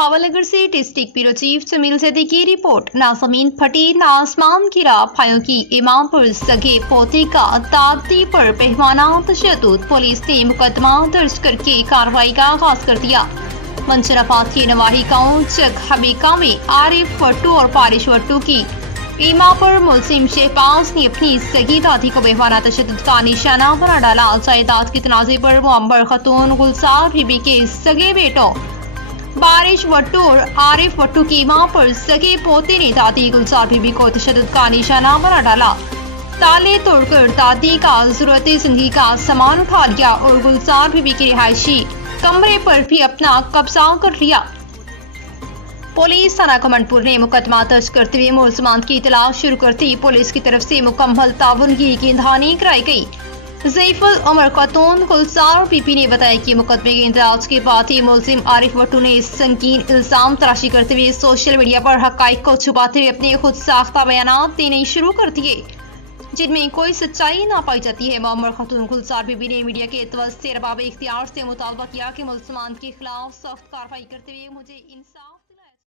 बहावलनगर से district bureau chief Jameel Zaidi की report. ना जमीन फटी ना आसमान गिरा, भाइयों की इमाम पर सगे पोते का दादी पर बेहमाना तशद्दुद। पुलिस ने मुकदमा दर्ज करके कार्रवाई का आगाज कर दिया। मंचराबाद के नवाही गांव चक हबीका में आरिफ वट्टू और पारिश वट्टू की इमा पर मुलजिम शहबाज ने अपनी सगी दादी को बेहमाना तशद्दुद का निशाना बना डाला। जायदाद की तनाजे पर मुअम्बर खतून गुलजार बीबी के सगे बेटों बारिश वट्टू और आरिफ वट्टू की मां पर सगे पोते ने दादी गुलजार बीबी को तशद्दुद का निशाना बना डाला। ताले तोड़कर दादी का जरूरत जिंदगी का सामान उठा लिया और गुलजार बीबी के रिहायशी कमरे पर भी अपना कब्जा कर लिया। पुलिस थाना कमंडपुर ने मुकदमा दर्ज करते हुए मुलजमान की तलाश शुरू करती। पुलिस की तरफ से मुकम्मल ताउन की यकीनदहानी कराई गई। ज़ैफुल उमर खातून गुलजार बीबी ने बताया कि मुकदमे के इंदराज के बाद ही मुलजिम आरिफ वट्टू ने संगीन इल्जाम तराशी करते हुए सोशल मीडिया पर हकाइक को छुपाते हुए अपने खुद साख्ता बयानात देने शुरू कर दिए, जिनमें कोई सच्चाई ना पाई जाती है। मुअम्मर खातून गुलजार बीबी ने मीडिया के तवज्जुह से रबाब इख्तियार से मुतालबा किया कि मुलजमान के खिलाफ सख्त कार्रवाई करते हुए मुझे इंसाफ